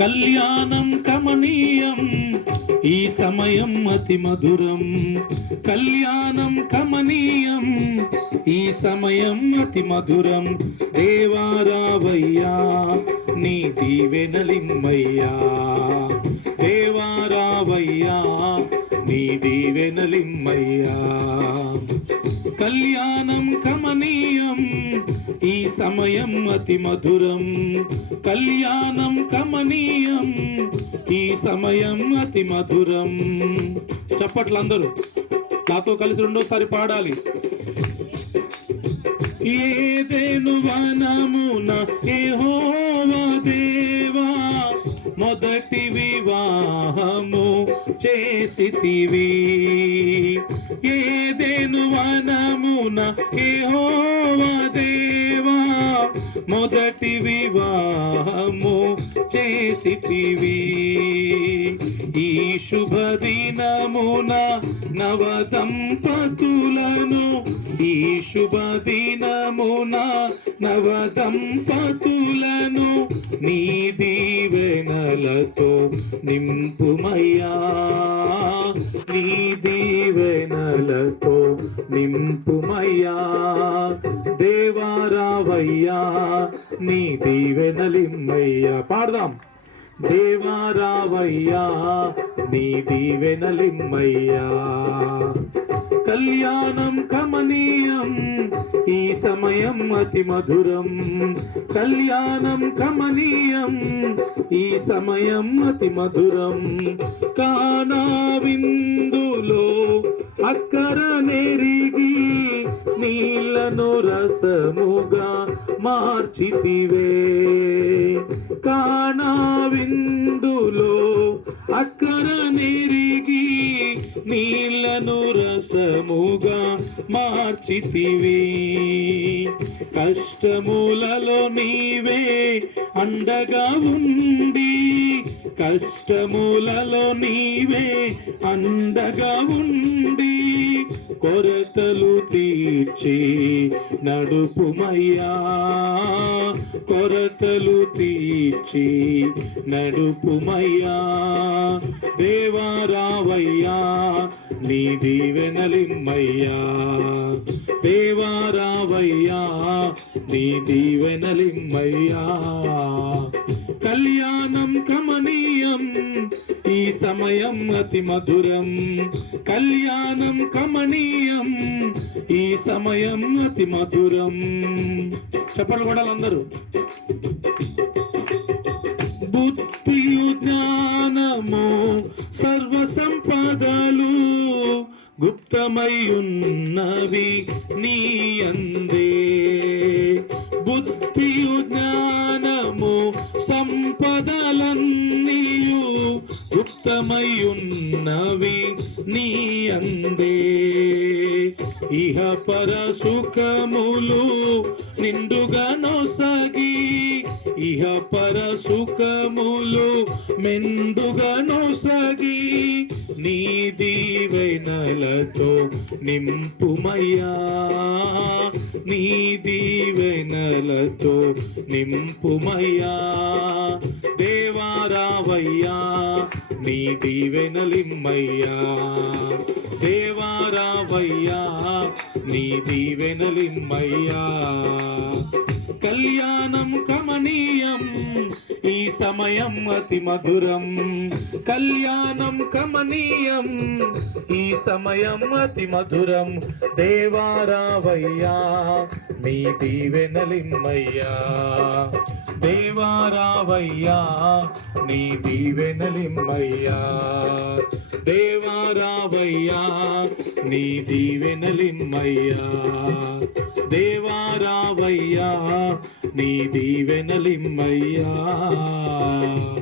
కళ్యాణం కమనీయం ఈ సమయం అతి మధురం. కళ్యాణం కమనీయం ఈ సమయం అతి మధురం. దేవారావయ్యా నీ దీవెనలిమ్మయ్యా సమయం అతి మధురం. కళ్యాణం కమనీయం ఈ సమయం అతి మధురం. చప్పట్లు అందరూ నాతో కలిసి రెండోసారి పాడాలి. ఏదేను వనమున ఏహోవా దేవా మొదటి వివాహము చేసితివి. ఏదేను వనమున ఏహోవా దేవా మొదటి వివాహము చేసితివి. ఈ శుభ దినమున నవ దంపతులను ఈ శుభ దినమున నవ దంపతులను నీ దీవెనలతో నింపుమయ్యా. నీ దీవెనలతో నింపుమయ్యా. రావయ్యా నీ దీవెనలిమ్మయ్యా పాడదాం. దేవా రావయ్యా నీ దీవెనలిమ్మయ్యా కళ్యాణం కమనీయం ఈ సమయం అతి మధురం. కళ్యాణం కమనీయం ఈ సమయం అతి మధురం. కానా విందులో కానా విందులో అక్కర నిరిగి నీళ్ళను రసముగా మార్చితివి. కష్టములలో నీవే అండగా ఉండి కష్టములలో నీవే అండగా ఉండి. కొరతలు తీర్చి నడుపుమయ్యా. కొరతలు తీర్చి నడుపుమయ్యా. దేవారావయ్యా నీ దీవెనలిమ్మయ్యా దేవారావయ్యా నీ దీవెనలిమ్మయ్యా కళ్యాణం కమనీయం సమయం అతి మధురం కళ్యాణం కమనీయం ఈ సమయం అతి మధురం. చెప్పలు కూడా అందరూ బుద్ధియు జ్ఞానము సర్వ సంపదలు గుప్తమై ఉన్నవి నీ అందే. బుద్ధియు జ్ఞానము సంపదలన్నీ గుప్తమై నీ అందే. ఇహ పర సుఖములు నిండుగా నొసగి ఇహ పర సుఖములు మెండుగా నొసగి నీ దీవెనలతో నింపుమయ్యా. నీ దీవెనలతో నింపుమయ్యా. దీవెనలిమ్మయ్యా దేవారావయ్యా నీ దీవెనలిమ్మయ్యా. కళ్యాణం కమనీయం ఈ సమయం అతి మధురం. కళ్యాణం కమనీయం ఈ సమయం అతి మధురం. దేవారావయ్యా నీ దీవెనలిమ్మయ్యా. దేవారావయ్యా నీ దీవెనలిమ్మయ్యా దేవారావయ్యా నీ దీవెనలిమ్మయ్యా దేవారావయ్యా నీ దీవెనలిమ్మయ్యా